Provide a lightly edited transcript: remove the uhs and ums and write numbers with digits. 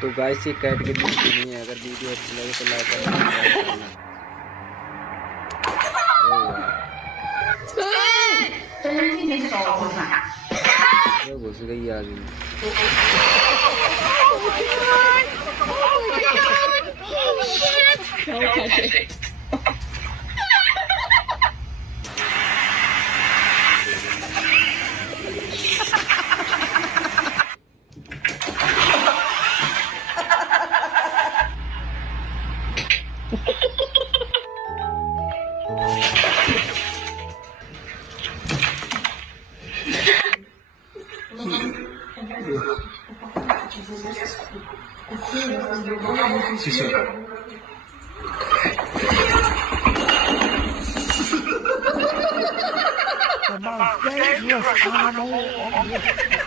तो गाइस ये कैट की नहीं है, अगर वीडियो अच्छी लगे तो लाइक करना। घुस गई आगे।谢谢。The most dangerous animal on this